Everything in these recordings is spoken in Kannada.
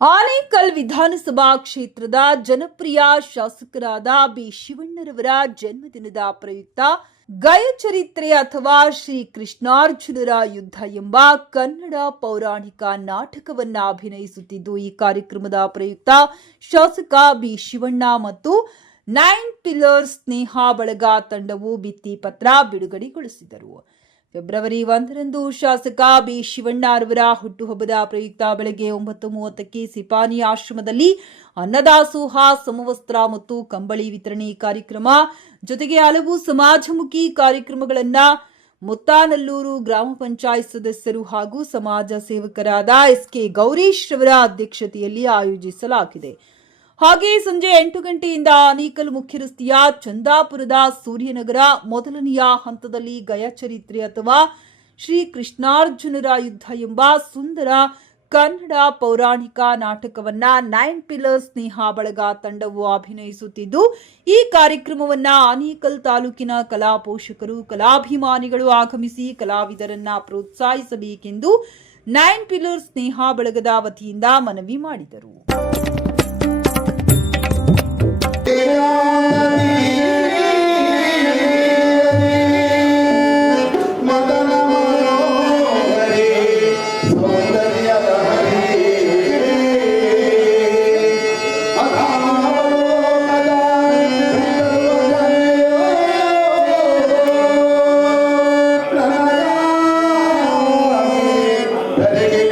ಆನೇಕಲ್ ವಿಧಾನಸಭಾ ಕ್ಷೇತ್ರದ ಜನಪ್ರಿಯ ಶಾಸಕರಾದ ಬಿ ಶಿವಣ್ಣರವರ ಜನ್ಮದಿನದ ಪ್ರಯುಕ್ತ ಗಯಚರಿತ್ರೆ ಅಥವಾ ಶ್ರೀ ಕೃಷ್ಣಾರ್ಜುನರ ಯುದ್ಧ ಎಂಬ ಕನ್ನಡ ಪೌರಾಣಿಕ ನಾಟಕವನ್ನ ಅಭಿನಯಿಸುತ್ತಿದ್ದು ಈ ಕಾರ್ಯಕ್ರಮದ ಪ್ರಯುಕ್ತ ಶಾಸಕ ಬಿ ಶಿವಣ್ಣ ಮತ್ತು ನೈನ್ ಪಿಲ್ಲರ್ ಸ್ನೇಹ ಬಳಗ ತಂಡವು ಭಿತ್ತಿ ಪತ್ರ ಬಿಡುಗಡೆಗೊಳಿಸಿದರು. ಫೆಬ್ರವರಿ ಒಂದರಂದು ಶಾಸಕ ಬಿ ಶಿವಣ್ಣರವರ ಹುಟ್ಟುಹಬ್ಬದ ಪ್ರಯುಕ್ತ ಬೆಳಗ್ಗೆ ಒಂಬತ್ತು ಮೂವತ್ತಕ್ಕೆ ಸಿಪಾನಿ ಆಶ್ರಮದಲ್ಲಿ ಅನ್ನದಾಸೋಹ ಸಮವಸ್ತ್ರ ಮತ್ತು ಕಂಬಳಿ ವಿತರಣೆ ಕಾರ್ಯಕ್ರಮ, ಜೊತೆಗೆ ಹಲವು ಸಮಾಜಮುಖಿ ಕಾರ್ಯಕ್ರಮಗಳನ್ನ ಮುತ್ತಾನಲ್ಲೂರು ಗ್ರಾಮ ಪಂಚಾಯತ್ ಸದಸ್ಯರು ಹಾಗೂ ಸಮಾಜ ಸೇವಕರಾದ ಎಸ್ ಕೆ ಗೌರೀಶ್ ರವರ ಅಧ್ಯಕ್ಷತೆಯಲ್ಲಿ ಆಯೋಜಿಸಲಾಗಿದೆ. ಹಾಗೆ ಸಂಜೆ ಎಂಟು ಗಂಟೆಯಿಂದ ಆನೇಕಲ್ ಮುಖ್ಯ ರಸ್ತೆಯ ಚಂದಾಪುರದ ಸೂರ್ಯನಗರ ಮೊದಲನೆಯ ಹಂತದಲ್ಲಿ ಗಯಚರಿತ್ರೆ ಅಥವಾ ಶ್ರೀ ಕೃಷ್ಣಾರ್ಜುನರ ಯುದ್ಧ ಎಂಬ ಸುಂದರ ಕನ್ನಡ ಪೌರಾಣಿಕ ನಾಟಕವನ್ನ ನೈನ್ ಪಿಲ್ಲರ್ ಸ್ನೇಹ ಬಳಗ ತಂಡವು ಅಭಿನಯಿಸುತ್ತಿದ್ದು, ಈ ಕಾರ್ಯಕ್ರಮವನ್ನ ಆನೇಕಲ್ ತಾಲೂಕಿನ ಕಲಾ ಪೋಷಕರು, ಕಲಾಭಿಮಾನಿಗಳು ಆಗಮಿಸಿ ಕಲಾವಿದರನ್ನ ಪ್ರೋತ್ಸಾಹಿಸಬೇಕೆಂದು ನೈನ್ ಪಿಲ್ಲರ್ ಸ್ನೇಹ ಬಳಗದ ವತಿಯಿಂದ ಮನವಿ ಮಾಡಿದರು.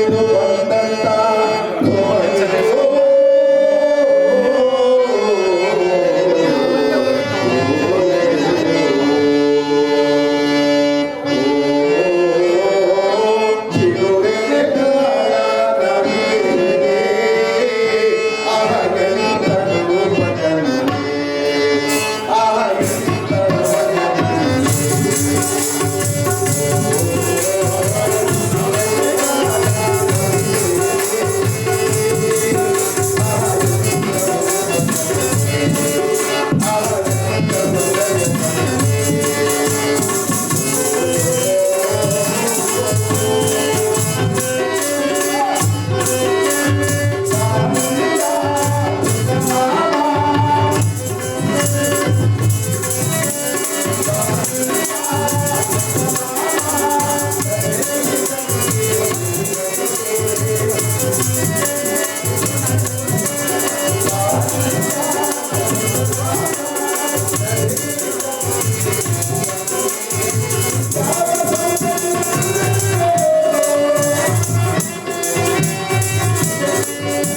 Señor.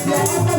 ಬಂದಂತ ಈ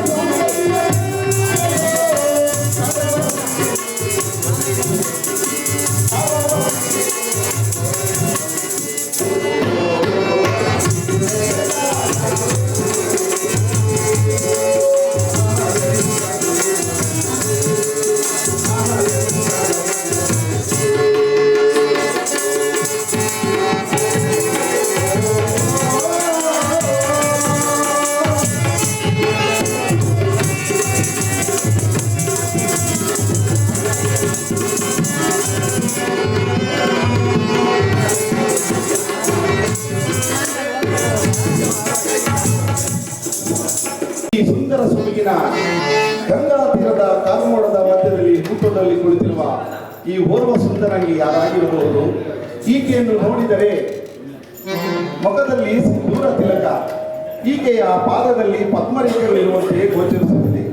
ಈ ಸುಂದರಾಗಿ ಯಾರಾಗಿರಬಹುದು ಈಕೆಯನ್ನು ನೋಡಿದರೆ ಮುಖದಲ್ಲಿ ಸಿಂಧೂರ ತಿಲಕ ಈಕೆಯ ಪಾದದಲ್ಲಿ ಪದ್ಮರೇಖೆಗಳಿರುವಂತೆ ಗೋಚರಿಸುತ್ತದೆ ಿ.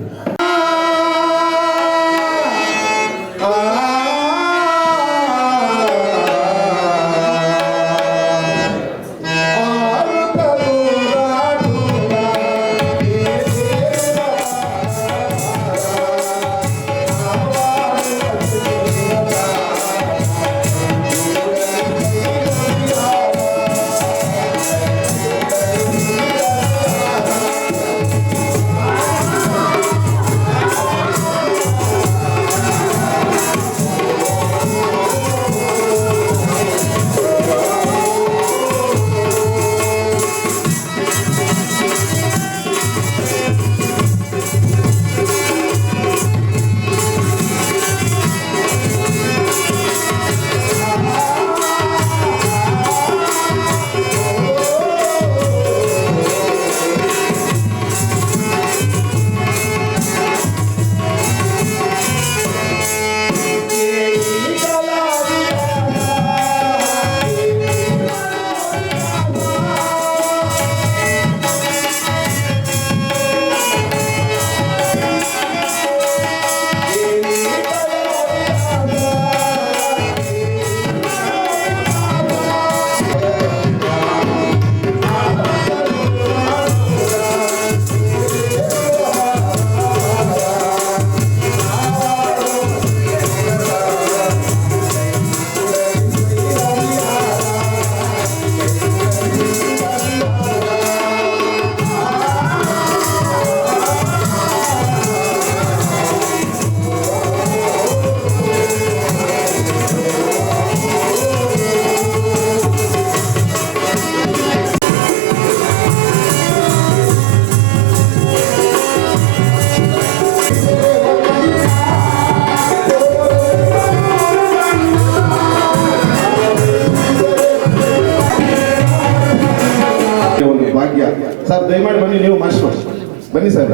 ಬನ್ನಿ ಸರ್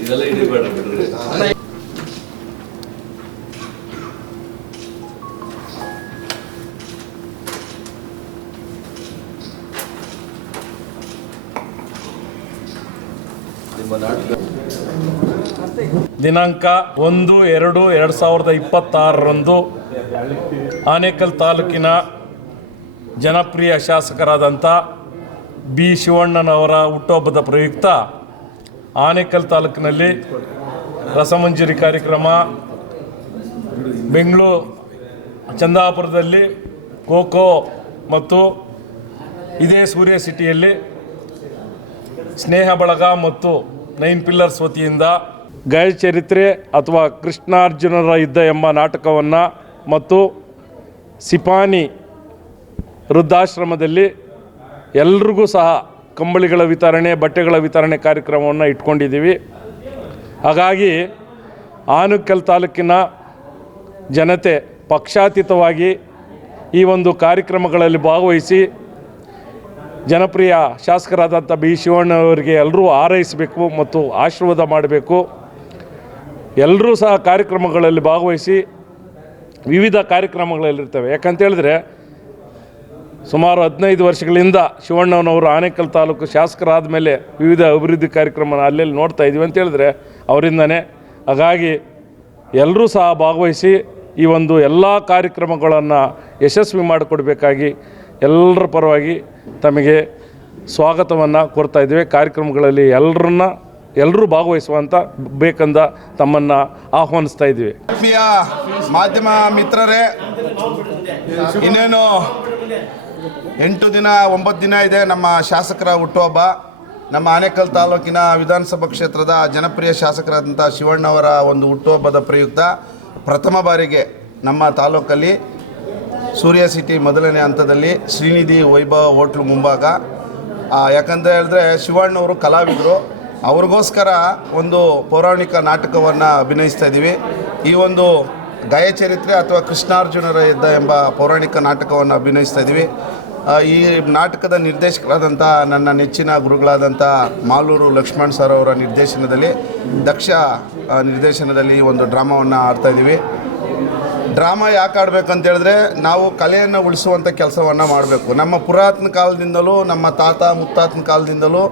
ಇದೆಲ್ಲ ಹಿಡಿಬೇಡ ಬಿಡ್ರಿ. ದಿನಾಂಕ ಒಂದು, ಎರಡು ಎರಡು ಸಾವಿರದ ಇಪ್ಪತ್ತಾರರಂದು ಆನೇಕಲ್ ತಾಲೂಕಿನ ಜನಪ್ರಿಯ ಶಾಸಕರಾದಂಥ ಬಿ. ಶಿವಣ್ಣನವರ ಹುಟ್ಟುಹಬ್ಬದ ಪ್ರಯುಕ್ತ ಆನೇಕಲ್ ತಾಲೂಕಿನಲ್ಲಿ ರಸಮಂಜರಿ ಕಾರ್ಯಕ್ರಮ ಬೆಂಗಳೂರು ಚಂದಾಪುರದಲ್ಲಿ ಖೋಖೋ ಮತ್ತು ಇದೇ ಸೂರ್ಯ ಸಿಟಿಯಲ್ಲಿ ಸ್ನೇಹ ಬಳಗ ಮತ್ತು ನೈನ್ ಪಿಲ್ಲರ್ಸ್ ವತಿಯಿಂದ ಗಯ ಚರಿತ್ರೆ ಅಥವಾ ಕೃಷ್ಣಾರ್ಜುನರ ಯುದ್ಧ ಎಂಬ ನಾಟಕವನ್ನು ಮತ್ತು ಸಿಪಾನಿ ವೃದ್ಧಾಶ್ರಮದಲ್ಲಿ ಎಲ್ರಿಗೂ ಸಹ ಕಂಬಳಿಗಳ ವಿತರಣೆ, ಬಟ್ಟೆಗಳ ವಿತರಣೆ ಕಾರ್ಯಕ್ರಮವನ್ನು ಇಟ್ಕೊಂಡಿದ್ದೀವಿ. ಹಾಗಾಗಿ ಆನುಕಲ್ ತಾಲೂಕಿನ ಜನತೆ ಪಕ್ಷಾತೀತವಾಗಿ ಈ ಒಂದು ಕಾರ್ಯಕ್ರಮಗಳಲ್ಲಿ ಭಾಗವಹಿಸಿ ಜನಪ್ರಿಯ ಶಾಸಕರಾದಂಥ ಬಿ ಶಿವಣ್ಣವರಿಗೆ ಎಲ್ಲರೂ ಹಾರೈಸಬೇಕು ಮತ್ತು ಆಶೀರ್ವಾದ ಮಾಡಬೇಕು. ಎಲ್ಲರೂ ಸಹ ಕಾರ್ಯಕ್ರಮಗಳಲ್ಲಿ ಭಾಗವಹಿಸಿ ವಿವಿಧ ಕಾರ್ಯಕ್ರಮಗಳಲ್ಲಿರ್ತವೆ. ಯಾಕಂತ ಹೇಳಿದ್ರೆ ಸುಮಾರು ಹದಿನೈದು ವರ್ಷಗಳಿಂದ ಶಿವಣ್ಣನವರು ಆನೇಕಲ್ ತಾಲೂಕು ಶಾಸಕರಾದ ಮೇಲೆ ವಿವಿಧ ಅಭಿವೃದ್ಧಿ ಕಾರ್ಯಕ್ರಮ ಅಲ್ಲೆಲ್ಲಿ ನೋಡ್ತಾ ಇದ್ದೀವಿ ಅಂತೇಳಿದ್ರೆ ಅವರಿಂದನೇ ಹಾಗಾಗಿ ಎಲ್ಲರೂ ಸಹ ಭಾಗವಹಿಸಿ ಈ ಒಂದು ಎಲ್ಲ ಕಾರ್ಯಕ್ರಮಗಳನ್ನು ಯಶಸ್ವಿ ಮಾಡಿಕೊಡ್ಬೇಕಾಗಿ ಎಲ್ಲರ ಪರವಾಗಿ ತಮಗೆ ಸ್ವಾಗತವನ್ನು ಕೋರ್ತಾ ಇದ್ದೇವೆ. ಕಾರ್ಯಕ್ರಮಗಳಲ್ಲಿ ಎಲ್ಲರನ್ನ ಎಲ್ಲರೂ ಭಾಗವಹಿಸುವಂತ ಬೇಕಂದ ತಮ್ಮನ್ನು ಆಹ್ವಾನಿಸ್ತಾ ಇದ್ದೀವಿ. ಮಾಧ್ಯಮ ಮಿತ್ರರೇ, ಇನ್ನೇನು ಎಂಟು ದಿನ, ಒಂಬತ್ತು ದಿನ ಇದೆ ನಮ್ಮ ಶಾಸಕರ ಹುಟ್ಟುಹಬ್ಬ. ನಮ್ಮ ಆನೇಕಲ್ ತಾಲೂಕಿನ ವಿಧಾನಸಭಾ ಕ್ಷೇತ್ರದ ಜನಪ್ರಿಯ ಶಾಸಕರಾದಂಥ ಶಿವಣ್ಣವರ ಒಂದು ಹುಟ್ಟುಹಬ್ಬದ ಪ್ರಯುಕ್ತ ಪ್ರಥಮ ಬಾರಿಗೆ ನಮ್ಮ ತಾಲೂಕಲ್ಲಿ ಸೂರ್ಯ ಸಿಟಿ ಮೊದಲನೇ ಹಂತದಲ್ಲಿ ಶ್ರೀನಿಧಿ ವೈಭವ ಹೋಟ್ಲು ಮುಂಭಾಗ. ಯಾಕಂತ ಹೇಳಿದ್ರೆ ಶಿವಣ್ಣವರು ಕಲಾವಿದರು. ಅವ್ರಿಗೋಸ್ಕರ ಒಂದು ಪೌರಾಣಿಕ ನಾಟಕವನ್ನು ಅಭಿನಯಿಸ್ತಾ ಇದ್ದೀವಿ ಈ ಒಂದು ಗಾಯಚರಿತ್ರೆ ಅಥವಾ ಕೃಷ್ಣಾರ್ಜುನರ ಯುದ್ಧ ಎಂಬ ಪೌರಾಣಿಕ ನಾಟಕವನ್ನು ಅಭಿನಯಿಸ್ತಾ ಇದ್ದೀವಿ ಈ ನಾಟಕದ ನಿರ್ದೇಶಕರಾದಂಥ ನನ್ನ ನೆಚ್ಚಿನ ಗುರುಗಳಾದಂಥ ಮಾಲೂರು ಲಕ್ಷ್ಮಣ್ ಸರ್ ಅವರ ನಿರ್ದೇಶನದಲ್ಲಿ, ದಕ್ಷ ನಿರ್ದೇಶನದಲ್ಲಿ ಒಂದು ಡ್ರಾಮಾವನ್ನು ಆಡ್ತಾ ಇದ್ದೀವಿ ಡ್ರಾಮಾ ಯಾಕೆ ಆಡಬೇಕಂತ ಹೇಳಿದ್ರೆ, ನಾವು ಕಲೆಯನ್ನು ಉಳಿಸುವಂಥ ಕೆಲಸವನ್ನು ಮಾಡಬೇಕು. ನಮ್ಮ ಪುರಾತನ ಕಾಲದಿಂದಲೂ, ನಮ್ಮ ತಾತ ಮುತ್ತಾತನ ಕಾಲದಿಂದಲೂ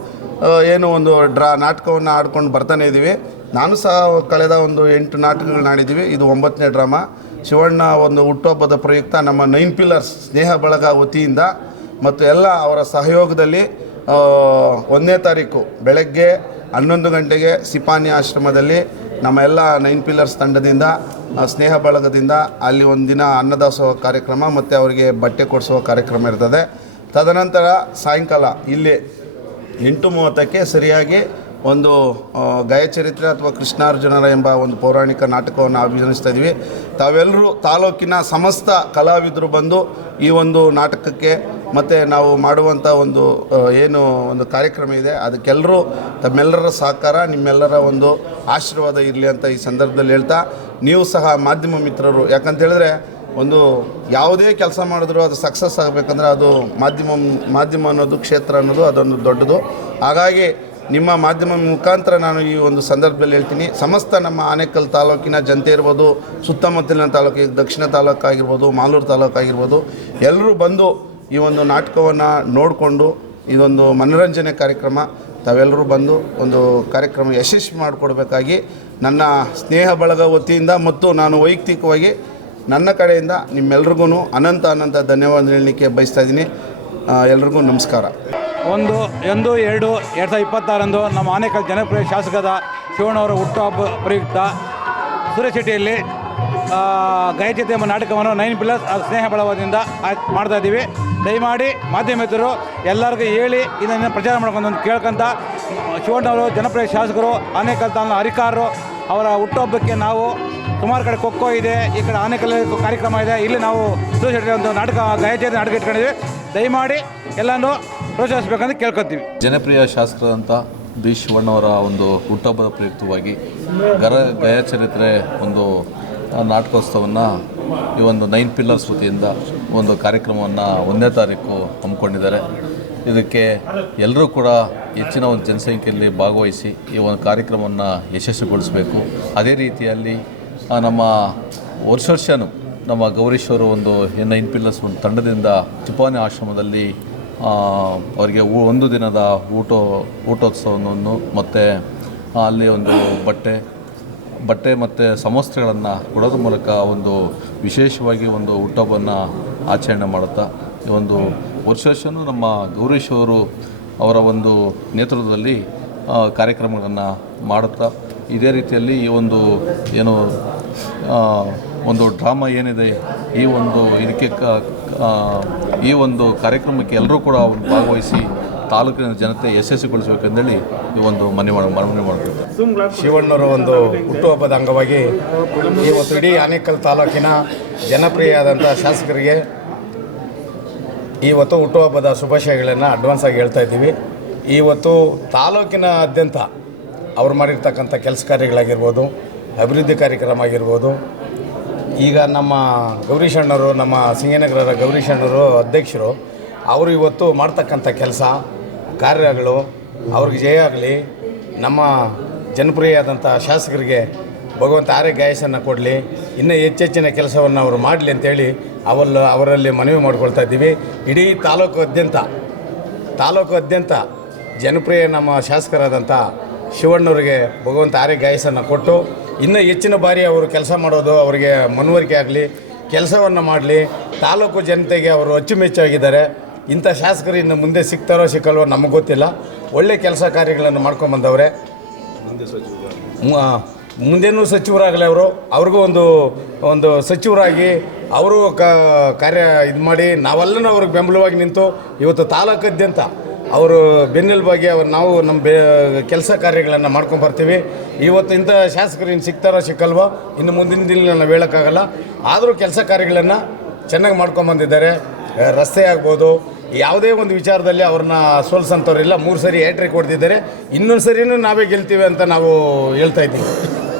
ಏನು ಒಂದು ಡ್ರಾ ನಾಟಕವನ್ನು ಆಡ್ಕೊಂಡು ಬರ್ತಾನೆ ಇದ್ದೀವಿ ನಾನು ಸಹ ಕಳೆದ ಒಂದು ಎಂಟು ನಾಟಕಗಳನ್ನ ಆಡಿದ್ದೀವಿ. ಇದು ಒಂಬತ್ತನೇ ಡ್ರಾಮಾ. ಶಿವಣ್ಣ ಒಂದು ಹುಟ್ಟುಹಬ್ಬದ ಪ್ರಯುಕ್ತ ನಮ್ಮ ನೈನ್ ಪಿಲ್ಲರ್ಸ್ ಸ್ನೇಹ ಬಳಗ ವತಿಯಿಂದ ಮತ್ತು ಎಲ್ಲ ಅವರ ಸಹಯೋಗದಲ್ಲಿ ಒಂದನೇ ತಾರೀಕು ಬೆಳಗ್ಗೆ ಹನ್ನೊಂದು ಗಂಟೆಗೆ ಸಿಪಾನಿ ಆಶ್ರಮದಲ್ಲಿ ನಮ್ಮ ಎಲ್ಲ ನೈನ್ ಪಿಲ್ಲರ್ಸ್ ತಂಡದಿಂದ ಸ್ನೇಹ ಬಳಗದಿಂದ ಅಲ್ಲಿ ಒಂದಿನ ಅನ್ನದಾಸೋಹ ಕಾರ್ಯಕ್ರಮ ಮತ್ತು ಅವರಿಗೆ ಬಟ್ಟೆ ಕೊಡಿಸುವ ಕಾರ್ಯಕ್ರಮ ಇರ್ತದೆ. ತದನಂತರ ಸಾಯಂಕಾಲ ಇಲ್ಲಿ ಎಂಟು ಮೂವತ್ತಕ್ಕೆ ಸರಿಯಾಗಿ ಒಂದು ಗಾಯಚರಿತ್ರೆ ಅಥವಾ ಕೃಷ್ಣಾರ್ಜುನರ ಎಂಬ ಒಂದು ಪೌರಾಣಿಕ ನಾಟಕವನ್ನು ಅಭಿನಯಿಸ್ತಾ ಇದ್ದೀವಿ. ತಾವೆಲ್ಲರೂ ತಾಲೂಕಿನ ಸಮಸ್ತ ಕಲಾವಿದರು ಬಂದು ಈ ಒಂದು ನಾಟಕಕ್ಕೆ ಮತ್ತು ನಾವು ಮಾಡುವಂಥ ಒಂದು ಏನು ಒಂದು ಕಾರ್ಯಕ್ರಮ ಇದೆ. ಅದಕ್ಕೆಲ್ಲರೂ ತಮ್ಮೆಲ್ಲರ ಸಹಕಾರ, ನಿಮ್ಮೆಲ್ಲರ ಒಂದು ಆಶೀರ್ವಾದ ಇರಲಿ ಅಂತ ಈ ಸಂದರ್ಭದಲ್ಲಿ ಹೇಳ್ತಾ, ನೀವು ಸಹ ಮಾಧ್ಯಮ ಮಿತ್ರರು. ಯಾಕಂತ ಹೇಳಿದ್ರೆ ಒಂದು ಯಾವುದೇ ಕೆಲಸ ಮಾಡಿದ್ರು ಅದು ಸಕ್ಸಸ್ ಆಗಬೇಕಂದ್ರೆ ಅದು ಮಾಧ್ಯಮ ಮಾಧ್ಯಮ ಅನ್ನೋದು, ಕ್ಷೇತ್ರ ಅನ್ನೋದು ಅದೊಂದು ದೊಡ್ಡದು. ಹಾಗಾಗಿ ನಿಮ್ಮ ಮಾಧ್ಯಮ ಮುಖಾಂತರ ನಾನು ಈ ಒಂದು ಸಂದರ್ಭದಲ್ಲಿ ಹೇಳ್ತೀನಿ. ಸಮಸ್ತ ನಮ್ಮ ಆನೇಕಲ್ ತಾಲೂಕಿನ ಜನತೆ ಇರ್ಬೋದು, ಸುತ್ತಮುತ್ತಲಿನ ತಾಲೂಕು, ದಕ್ಷಿಣ ತಾಲೂಕಾಗಿರ್ಬೋದು ಮಾಲೂರು ತಾಲೂಕು ಆಗಿರ್ಬೋದು, ಎಲ್ಲರೂ ಬಂದು ಈ ಒಂದು ನಾಟಕವನ್ನು ನೋಡಿಕೊಂಡು, ಇದೊಂದು ಮನೋರಂಜನೆ ಕಾರ್ಯಕ್ರಮ. ತಾವೆಲ್ಲರೂ ಬಂದು ಒಂದು ಕಾರ್ಯಕ್ರಮ ಯಶಸ್ವಿ ಮಾಡಿಕೊಡ್ಬೇಕಾಗಿ ನನ್ನ ಸ್ನೇಹ ಬಳಗ ವತಿಯಿಂದ ಮತ್ತು ನಾನು ವೈಯಕ್ತಿಕವಾಗಿ ನನ್ನ ಕಡೆಯಿಂದ ನಿಮ್ಮೆಲ್ರಿಗೂ ಅನಂತ ಅನಂತ ಧನ್ಯವಾದ ಹೇಳಲಿಕ್ಕೆ ಬಯಸ್ತಾ ಇದ್ದೀನಿ. ಎಲ್ರಿಗೂ ನಮಸ್ಕಾರ. ಒಂದು ಒಂದು, ಎರಡು ಎರಡು ಸಾವಿರದ ಇಪ್ಪತ್ತಾರಂದು ನಮ್ಮ ಆನೇಕಲ್ ಜನಪ್ರಿಯ ಶಾಸಕದ ಶಿವಣ್ಣವರ ಹುಟ್ಟುಹಬ್ಬ ಪ್ರಯುಕ್ತ ಸುರಶೆಟ್ಟಿಯಲ್ಲಿ ಗಯಚಿತೆ ಎಂಬ ನಾಟಕವನ್ನು ನೈನ್ ಪ್ಲಸ್ ಸ್ನೇಹ ಬಳವದಿಂದ ಮಾಡ್ತಾ ಇದ್ದೀವಿ. ದಯಮಾಡಿ ಮಾಧ್ಯಮಿತರು ಎಲ್ಲರಿಗೂ ಹೇಳಿ ಇದನ್ನು ಪ್ರಚಾರ ಮಾಡ್ಕೊಂಡು ಕೇಳ್ಕೊಂತ ಶಿವಣ್ಣವರು ಜನಪ್ರಿಯ ಶಾಸಕರು, ಆನೇಕಲ್ ತಾನ ಅಧಿಕಾರರು, ಅವರ ಹುಟ್ಟುಹಬ್ಬಕ್ಕೆ ನಾವು ಸುಮಾರು ಕಡೆ ಖೋಖೋ ಇದೆ, ಈ ಕಡೆ ಆನೆಕಲ್ಲು ಕಾರ್ಯಕ್ರಮ ಇದೆ. ಇಲ್ಲಿ ನಾವು ಸೂರ್ಯಸಿಟಿ ಒಂದು ನಾಟಕ ಗಾಯತ್ರಿ ನಾಟಕ ಇಟ್ಕೊಂಡಿದ್ದೀವಿ ದಯಮಾಡಿ ಎಲ್ಲನೂ ಪ್ರೋತ್ಸಾಹಿಸಬೇಕಂತ ಕೇಳ್ಕೊತೀವಿ. ಜನಪ್ರಿಯ ಶಾಸ್ತ್ರದಂಥ ಬಿ ಶಿವಣ್ಣವರ ಒಂದು ಹುಟ್ಟಹಬ್ಬದ ಪ್ರಯುಕ್ತವಾಗಿ ಗರ ಗಯಚರಿತ್ರೆ ಒಂದು ನಾಟಕೋತ್ಸವವನ್ನು ಈ ಒಂದು ನೈನ್ ಪಿಲ್ಲರ್ಸ್ ವತಿಯಿಂದ ಒಂದು ಕಾರ್ಯಕ್ರಮವನ್ನು ಒಂದನೇ ತಾರೀಕು ಹಮ್ಮಿಕೊಂಡಿದ್ದಾರೆ. ಇದಕ್ಕೆ ಎಲ್ಲರೂ ಕೂಡ ಹೆಚ್ಚಿನ ಒಂದು ಜನಸಂಖ್ಯೆಯಲ್ಲಿ ಭಾಗವಹಿಸಿ ಈ ಒಂದು ಕಾರ್ಯಕ್ರಮವನ್ನು ಯಶಸ್ವಿಗೊಳಿಸಬೇಕು. ಅದೇ ರೀತಿಯಲ್ಲಿ ನಮ್ಮ ವರ್ಷ ವರ್ಷನೂ ನಮ್ಮ ಗೌರೀಶ್ವರ ಒಂದು ನೈನ್ ಪಿಲ್ಲರ್ಸ್ ಒಂದು ತಂಡದಿಂದ ಚಿಪಾನಿ ಆಶ್ರಮದಲ್ಲಿ ಅವರಿಗೆ ಒಂದು ದಿನದ ಊಟ ಊಟೋತ್ಸವವನ್ನು ಮತ್ತು ಅಲ್ಲಿ ಒಂದು ಬಟ್ಟೆ ಬಟ್ಟೆ ಮತ್ತು ಸಮವಸ್ತ್ರಗಳನ್ನು ಕೊಡೋದ್ರ ಮೂಲಕ ಒಂದು ವಿಶೇಷವಾಗಿ ಒಂದು ಹುಟ್ಟಹಬ್ಬವನ್ನು ಆಚರಣೆ ಮಾಡುತ್ತಾ, ಈ ಒಂದು ವರ್ಷ ವರ್ಷವೂ ನಮ್ಮ ಗೌರೀಶ್ ಅವರು ಅವರ ಒಂದು ನೇತೃತ್ವದಲ್ಲಿ ಕಾರ್ಯಕ್ರಮಗಳನ್ನು ಮಾಡುತ್ತಾ ಇದೇ ರೀತಿಯಲ್ಲಿ ಈ ಒಂದು ಏನು ಒಂದು ಡ್ರಾಮಾ ಏನಿದೆ, ಈ ಒಂದು ಇದಕ್ಕೆ ಈ ಒಂದು ಕಾರ್ಯಕ್ರಮಕ್ಕೆ ಎಲ್ಲರೂ ಕೂಡ ಒಂದು ಭಾಗವಹಿಸಿ ತಾಲೂಕಿನ ಜನತೆ ಯಶಸ್ವಿಗೊಳಿಸಬೇಕೆಂದೇಳಿ ಈ ಒಂದು ಮನವಿ ಮಾಡ, ಮನವಿ ಮಾಡ್ತಾರೆ ಶಿವಣ್ಣರ ಒಂದು ಹುಟ್ಟುಹಬ್ಬದ ಅಂಗವಾಗಿ ಇವತ್ತು ಇಡೀ ಆನೇಕಲ್ ತಾಲೂಕಿನ ಜನಪ್ರಿಯವಾದಂಥ ಶಾಸಕರಿಗೆ ಇವತ್ತು ಹುಟ್ಟುಹಬ್ಬದ ಶುಭಾಶಯಗಳನ್ನು ಅಡ್ವಾನ್ಸ್ ಆಗಿ ಹೇಳ್ತಾ ಇದ್ದೀವಿ. ಇವತ್ತು ತಾಲೂಕಿನಾದ್ಯಂತ ಅವ್ರು ಮಾಡಿರ್ತಕ್ಕಂಥ ಕೆಲಸ ಕಾರ್ಯಗಳಾಗಿರ್ಬೋದು, ಅಭಿವೃದ್ಧಿ ಕಾರ್ಯಕ್ರಮ ಆಗಿರ್ಬೋದು. ಈಗ ನಮ್ಮ ಗೌರೀಶಣ್ಣರು ನಮ್ಮ ಸಿಂಗನಗರದ ಗೌರೀಶಣ್ಣರು ಅಧ್ಯಕ್ಷರು, ಅವರು ಇವತ್ತು ಮಾಡ್ತಕ್ಕಂಥ ಕೆಲಸ, ಕಾರ್ಯಗಳು, ಅವ್ರಿಗೆ ಜಯ ಆಗಲಿ, ನಮ್ಮ ಜನಪ್ರಿಯಾದಂಥ ಶಾಸಕರಿಗೆ ಭಗವಂತ ಆರೋಗ್ಯ ಕೊಡಲಿ, ಇನ್ನೂ ಹೆಚ್ಚೆಚ್ಚಿನ ಕೆಲಸವನ್ನು ಅವರು ಮಾಡಲಿ ಅಂತೇಳಿ ಅವಲ್ಲ ಅವರಲ್ಲಿ ಮನವಿ ಮಾಡ್ಕೊಳ್ತಾ ಇದ್ದೀವಿ. ಇಡೀ ತಾಲೂಕು ಆದ್ಯಂತ ಜನಪ್ರಿಯ ನಮ್ಮ ಶಾಸಕರಾದಂಥ ಶಿವಣ್ಣವರಿಗೆ ಭಗವಂತ ಆರೋಗ್ಯ ಆಯಸ್ಸನ್ನು ಕೊಟ್ಟು ಇನ್ನೂ ಹೆಚ್ಚಿನ ಬಾರಿ ಅವರು ಕೆಲಸ ಮಾಡೋದು ಅವರಿಗೆ ಮನವರಿಕೆ ಆಗಲಿ, ಕೆಲಸವನ್ನು ಮಾಡಲಿ, ತಾಲೂಕು ಜನತೆಗೆ ಅವರು ಅಚ್ಚುಮೆಚ್ಚಾಗಿದ್ದಾರೆ. ಇಂಥ ಶಾಸಕರು ಇನ್ನು ಮುಂದೆ ಸಿಗ್ತಾರೋ ಸಿಕ್ಕಲ್ವೋ ನಮಗೆ ಗೊತ್ತಿಲ್ಲ. ಒಳ್ಳೆ ಕೆಲಸ ಕಾರ್ಯಗಳನ್ನು ಮಾಡ್ಕೊಂಬಂದವ್ರೆ. ಮುಂದೇನೂ ಸಚಿವರಾಗಲಿ ಅವರು, ಅವ್ರಿಗೂ ಒಂದು ಒಂದು ಸಚಿವರಾಗಿ ಅವರು ಕಾರ್ಯ ಇದು ಮಾಡಿ ನಾವೆಲ್ಲನೂ ಅವ್ರಿಗೆ ಬೆಂಬಲವಾಗಿ ನಿಂತು ಇವತ್ತು ತಾಲೂಕಾದ್ಯಂತ ಅವರು ಬೆನ್ನೆಲುಬಾಗಿ ಅವ್ರು ನಾವು ನಮ್ಮ ಬೆ ಕೆಲಸ ಕಾರ್ಯಗಳನ್ನು ಮಾಡ್ಕೊಂಡು ಬರ್ತೀವಿ. ಇವತ್ತು ಇಂಥ ಶಾಸಕರು ಇನ್ನು ಸಿಗ್ತಾರೋ ಸಿಕ್ಕಲ್ವೋ, ಇನ್ನು ಮುಂದಿನ ದಿನ ನಾವು ಹೇಳೋಕ್ಕಾಗಲ್ಲ. ಆದರೂ ಕೆಲಸ ಕಾರ್ಯಗಳನ್ನು ಚೆನ್ನಾಗಿ ಮಾಡ್ಕೊಂಬಂದಿದ್ದಾರೆ ರಸ್ತೆ ಆಗ್ಬೋದು. ಯಾವುದೇ ಒಂದು ವಿಚಾರದಲ್ಲಿ ಅವ್ರನ್ನ ಸೋಲ್ಸಂಥವ್ರಿಲ್ಲ ಮೂರು ಸರಿ ಹ್ಯಾಟ್ರಿಕ್ ಹೊಡೆದಿದ್ದಾರೆ ಇನ್ನೊಂದು ಸರಿನೂ ನಾವೇ ಗೆಲ್ತೀವಿ ಅಂತ ನಾವು ಹೇಳ್ತಾ ಇದ್ದೀವಿ.